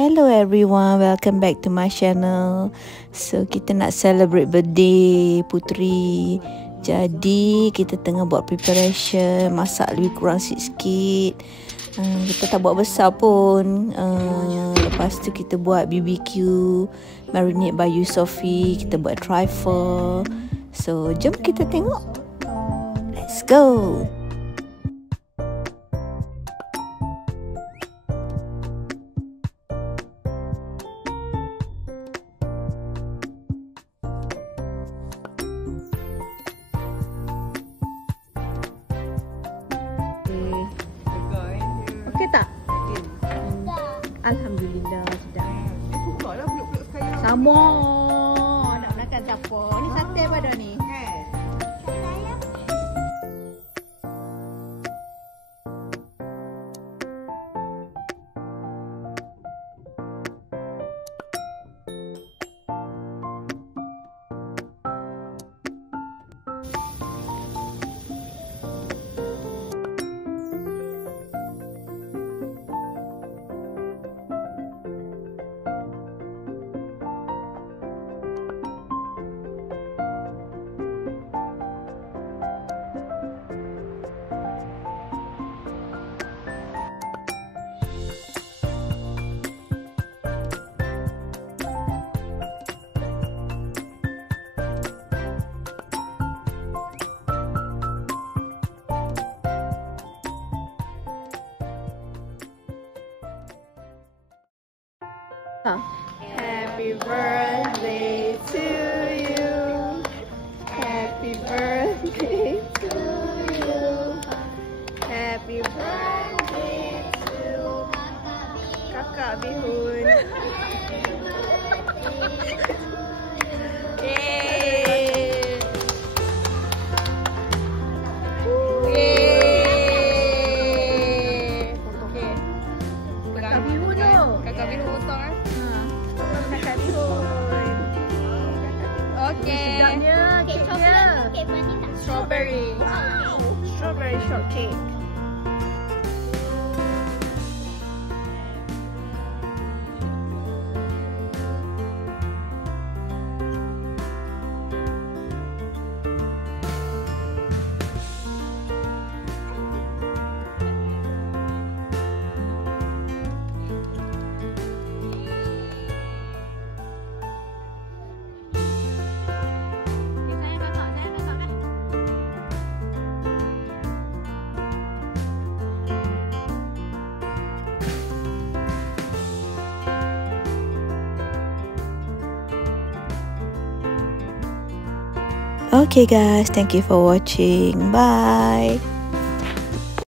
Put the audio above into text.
Hello everyone, welcome back to my channel. So kita nak celebrate birthday Putri. Jadi kita tengah buat preparation, masak lebih kurang sikit. Kita tak buat besar pun. Lepas tu kita buat BBQ, marinate by Yusofi. Kita buat trifle. So jom kita tengok. Let's go. Okey tak? Alhamdulillah sudah. Bukaklah peluk-peluk sekali. Sama. Nak makan siapa? Ni sate apa dah ni? Happy birthday to you. Happy birthday to you. Happy birthday to Kakak Bihun. Yay! Yay! Okay. Kakak Bihun tu. Kakak Bihun tu kan? Kakak Bihun. Okay. Sedapnya kek coklat, kek vanilla. Strawberry. Strawberry shortcake. Okay guys, thank you for watching. Bye.